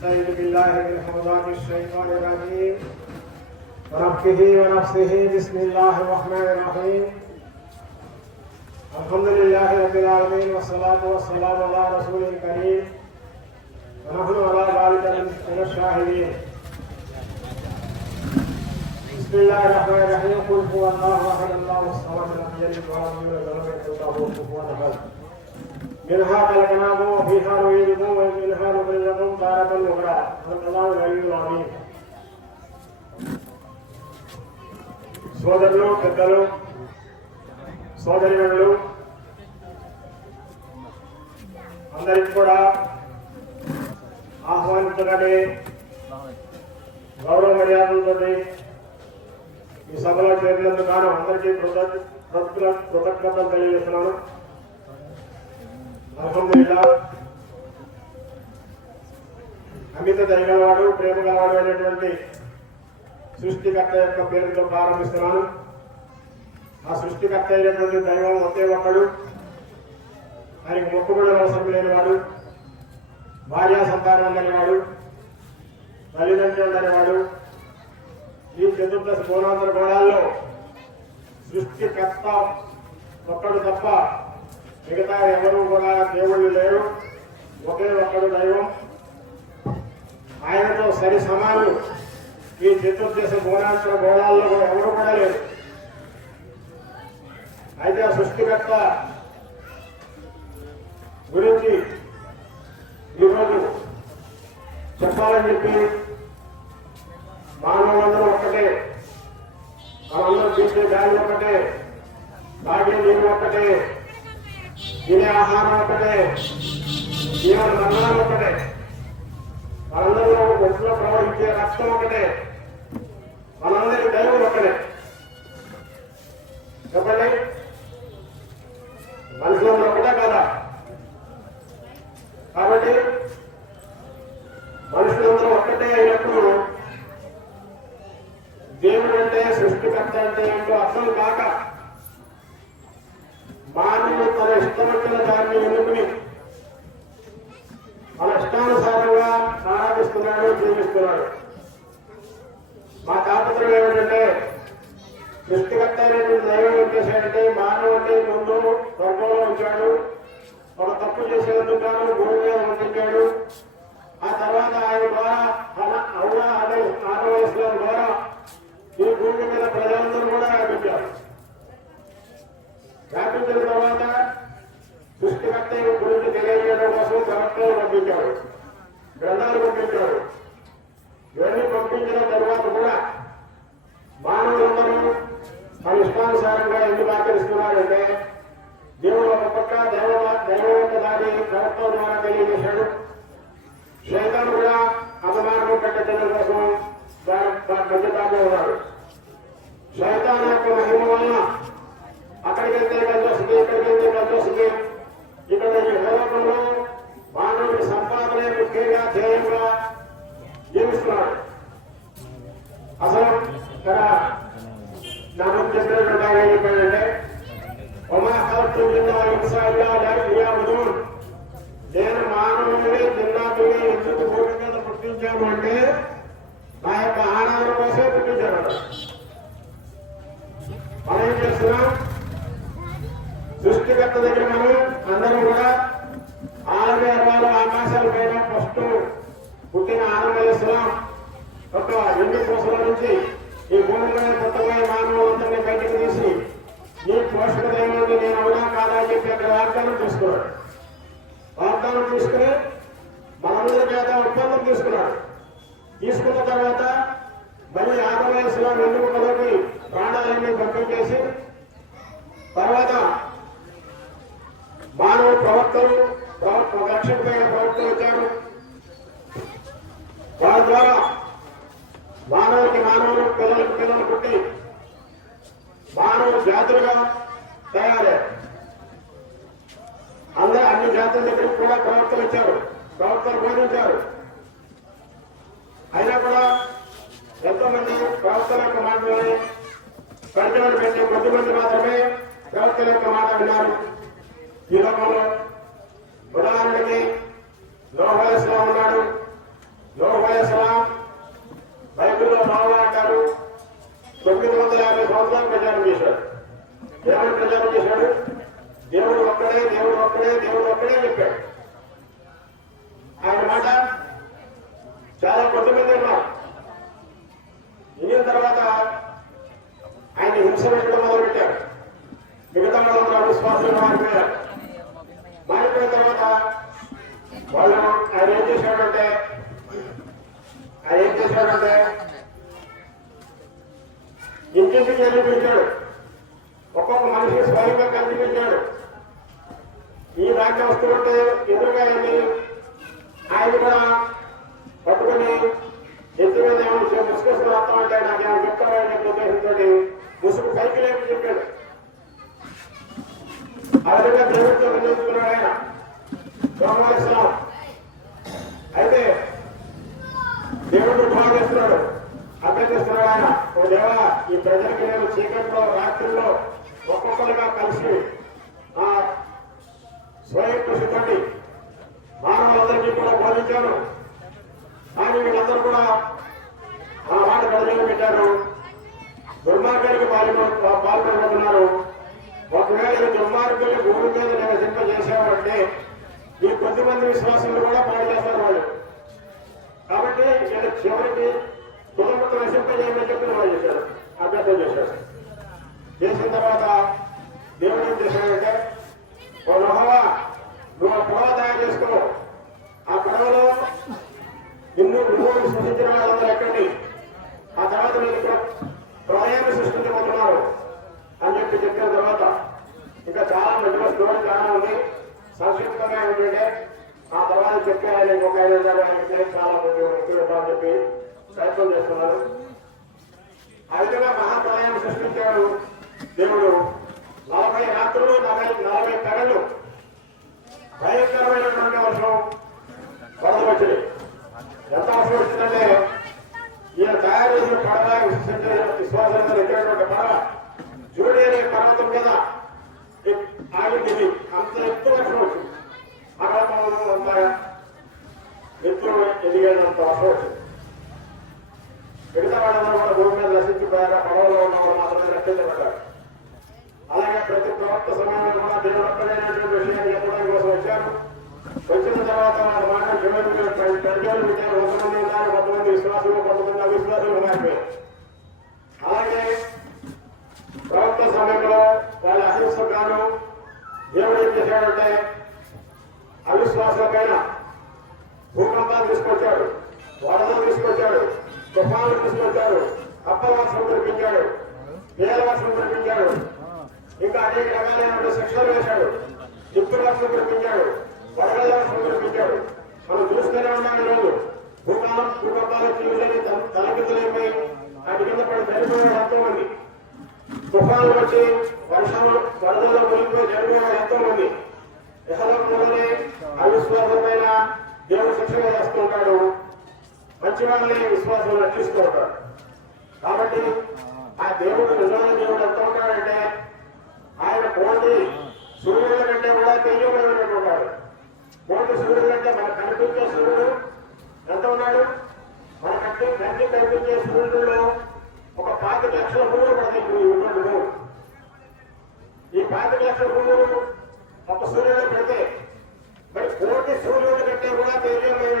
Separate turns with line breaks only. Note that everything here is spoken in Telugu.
نستعيذ بالله من حمضات الشيطان الرجيم ونفخه ونفسه. بسم الله الرحمن الرحيم. الحمد لله رب العالمين والصلاة والسلام على رسول الكريم. ونحن على ذلك من الشاهدين. بسم الله الرحمن الرحيم. قل هو الله أحد الله الصمد لم يلد ولم يولد ولم يكن له كفوا أحد. منها خلقناكم وفيها نعيدكم ومنها نخرجكم تارة أخرى صدق الله العلي العظيم సోదరులు పెద్దలు సోదరిమణులు అందరికి కూడా ఆహ్వానించగానే గౌరవ మర్యాదలతో ఈ సభలో చేరినందుకు గాను అందరికీ కృతజ్ఞ కృతజ్ఞ- కృతజ్ఞతలు తెలియజేస్తున్నాను అల్హమ్దులిల్లా అమిత దయగలవాడు ప్రేమ గలవాడు అనేటువంటి సృష్టికర్త యొక్క పేరుతో ప్రారంభిస్తున్నాను. ఆ సృష్టికర్త అయినటువంటి దైవం ఒకే ఒక్కడు. ఆయనకు మొక్కుబడి అవసరం లేనివాడు. భార్యా సంతానం లేనివాడు తల్లిదండ్రులు లేనివాడు ఈ చతుర్దశ గోణాంతర గోళాల్లో సృష్టికర్త ఒక్కడు తప్ప మిగతా ఎవరు కూడా దేవుళ్ళు లేరు. ఒకే ఒక్కడు దైవం. ఆయనతో సరి సమానులు. ఈ చతుర్దశ గోణాంతర గోళాల్లో కూడా ఎవరు కూడా లేరు. అయితే ఆ సృష్టికర్త గురించి ఈరోజు చెప్పాలని చెప్పి మానవులందరూ ఒక్కటే. మనందరూ చేసే గాలి ఒక్కటే. తాగే నీరు ఒక్కటే. తినే ఆహారం ఒకటే జీవన మరణాలు ఒకటే. మనందరిలో ఒంట్లో ప్రవహించే రక్తం ఒకటే. మనందరి దైవం ఒకటే. చెప్పండి? మనుషులు ఒకటే కదా? కాబట్టి మనుషులందరూ ఒక్కటే అయినప్పుడు దేవుడు అంటే సృష్టికర్త అంటే ఏంటో అర్థం కాక మానవుడు ఇష్టం వచ్చిన దాన్ని ఎన్నుకుని మన ఇష్టానుసారంగా జీవిస్తున్నాడు మా తాపత్రం ఏమిటంటే సృష్టికర్త దైవం ఏం చేశాడంటే మానవ అంటే ముందు ఉంచాడు ఒక తప్పు చేసేందుకు గాను భూమి మీద ఆ తర్వాత ఆయన ద్వారా అనే ద్వారా ఈ భూమి మీద ప్రజలందరూ కూడా వ్యాపించారు. వ్యాపించిన ఆలయం గురించి తెలియజేయడం కోసం ప్రవక్తలు పంపించారు. గ్రంథాలు పంపించారు. ఇవన్నీ పంపించిన తర్వాత కూడా మానవులందరూ తన ఇష్టానుసారంగా ఎందుకు ఆచరిస్తున్నాడంటే దేవుడు ఒక పక్క దైవ దైవవంత దాని ప్రవక్తల ద్వారా తెలియజేశాడు. శైతాను కూడా అపమానం పెట్టడం కోసం బాధ్యతగా ఉన్నాడు శైతాన్ యొక్క మహిమ వలన అక్కడికి వెళ్తే కలిసి వస్తుంది ఇక్కడికి వెళ్తే కలిసి వస్తుంది ఇక్కడ ఈ లోకంలో మానవుడి సంపాదనే ముఖ్యంగా ధ్యేయంగా జీవిస్తున్నాడు. అసలు ఇక్కడ చెప్పినటువంటి ఆయన చెప్పాడంటే నేను ఎందుకు భూమి పుట్టించాను అంటే పుట్టిన ఆనందిస్తున్నాం ఒక ఎండు కోసల నుంచి ఈ భూమి మీద కొత్తగా మానవులందరినీ బయటకు తీసి నీ పోషక దైవాన్ని నేను అవునా కాదా? అని చెప్పి అక్కడ వాగ్దానం తీసుకున్నాడు వాగ్దానం తీసుకుని మనందరి చేత ఒప్పందం తీసుకున్నాడు. తీసుకున్న తర్వాత మళ్ళీ got it. పెట్టిన తర్వాత ఆయన హింస పెట్టడం మొదలు పెట్టారు మిగతా వాళ్ళందరూ అవిశ్వాసం మారిపోయారు. మారిపోయిన తర్వాత వాళ్ళు ఆయన ఏం చేశాడంటే ఆయన ఏం చేశాడంటే ఇంటింటికి కనిపించాడు ఒక్కొక్క మనిషి స్వయంగా కనిపించాడు పిలిచాడు ఈ దాకా వస్తుంటే ఎదురుగా వెళ్ళి ఆయన కూడా పట్టుకుని ఎత్తు మీద ఏమైనా ఏమో అంటే నాకు నాకేమో చెప్తారని ఉద్దేశంతో ముసుగు పైకి లేపి చెప్పాడు. ఆ విధంగా దేవుడితో వినియోగించుకున్నాడు ఆయన. బ్రహ్మేశ్వరం. అయితే దేవుడు భావిస్తున్నాడు అభ్యర్థిస్తున్నాడు ఆయన. ఓ దేవా ఈ ప్రజలకి నేను చీకట్లో రాత్రుల్లో ఒక్కొక్కరిగా కలిసి ఆ స్వయం కృషితోటి మానవులందరికీ కూడా బోధించాను. కానీ వీళ్ళందరూ కూడా ఆ మాట ప్రజలు పెట్టారు. దుర్మార్గానికి పాల్గొ ఒకవేళ దుర్మార్గులు భూమి మీద నివసింపజేసామంటే ఈ కొద్ది మంది విశ్వాసాలు కూడా పాడు చేస్తారు వాళ్ళు. కాబట్టి ఇక్కడ చివరికి కుటుంబం నశింపజేయమని చెప్పి వాళ్ళు చేశారు అభ్యర్థం చేశారు. చేసిన తర్వాత దేవుడు ఏం చేశాడంటే ఓ నోహవా నువ్వు ఆ పడవ తయారు చేసుకో ఆ పడవలో నిన్ను నువ్వు సృష్టించిన వాళ్ళందరూ ఎక్కండి ఆ తర్వాత నేను ఇక్కడ ప్రళయాన్ని సృష్టించబోతున్నారు అని చెప్పి చెప్పిన తర్వాత ఇంకా చాలా మధ్యలో స్టోరీ చాలా ఉంది సంక్షిప్తంగా ఏంటంటే ఆ తర్వాత చెప్పే ఆయన ఐదు వందల ఆయన చాలా మంది ఎక్కువ చెప్పి ప్రయత్నం చేస్తున్నారు. ఆ విధంగా మహాప్రలయాన్ని సృష్టించాడు దేవుడు. నలభై రాత్రులు నలభై నలభై పగలు భయంకరమైనటువంటి వర్షం వరద వచ్చింది ఎంత వర్షం వచ్చిందంటే ఈయన తయారు చేసిన పడవ విశ్వసించే విశ్వాసంతో ఎక్కినటువంటి పడవ జూడి అనే పర్వతం మీద ఎక్- ఆగింది అంత ఎత్తు వర్షం వచ్చింది పర్వతం అంత ఎత్తు ఎదిగేంత వర్షం వచ్చింది మిగతా వాళ్ళందరూ కూడా భూమి మీద నశించిపోయారు ఆ పడవలో ఉన్నప్పుడు మాత్రమే రక్షించబడ్డారు అలాగే ప్రతి ప్రవక్త సమయంలో కూడా దేవుడు ఒక్కడైనటువంటి విషయాన్ని చెప్పడం కోసం వచ్చారు వచ్చిన తర్వాత వాళ్ళ మాట చివరికి పెద్దలు పెట్టారు కొంతమంది ఉన్నారు కొంతమంది విశ్వాసులు కొంతమంది అవిశ్వాసులు మారిపోయారు అలాగే ప్రవక్త సమయంలో వాళ్ళ అహింసగాను దేవుడు ఏం చేశాడంటే అవిశ్వాసులపైన భూకంపాలు తీసుకొచ్చాడు వరదలు తీసుకొచ్చాడు తుఫాను తీసుకొచ్చాడు కప్పల వర్షం కురిపించాడు నేల వర్షం కురిపించాడు ఇంకా అనేక రకాలైన శిక్షలు వేశాడు. చిక్కుడు రాష్ట్రం కురిపించాడు. వరగల రాష్ట్రం కురిపించాడు. మనం చూస్తూనే ఉన్నాం ఈరోజు భూకాలం భూకంపాలు తీరులని తలకిందులైపోయి వాటి కింద పడి చనిపోయాడు ఎంతో మంది. తుఫాన్లు వచ్చి వర్షాలు వరదలు మునిగిపోయి చనిపోయాడు ఎంతో మంది. యహలోకంలోనే అవిశ్వాసమైన దేవుడు శిక్షణ చేస్తూ ఉంటాడు. మంచి వాళ్ళని విశ్వాసం రక్షిస్తూ ఉంటాడు కాబట్టి ఆ దేవుడు నిజమైన దేవుడు ఎంత ఉంటాడంటే ఆయన కోటి సూర్యుడు కంటే కూడా తెలియబడినట్టు ఉంటాడు కోటి సూర్యుడు కంటే మన కనిపించే సూర్యుడు ఎంత ఉన్నాడు? మన కంటే కంటి కనిపించే సూర్యుడులో ఒక పాతిక లక్షల భూములు పడతాయి ఈ ఈ పాతిక లక్షల భూములు ఒక సూర్యుడు పెడితే మరి కోటి సూర్యుడు కంటే కూడా తెలియమైన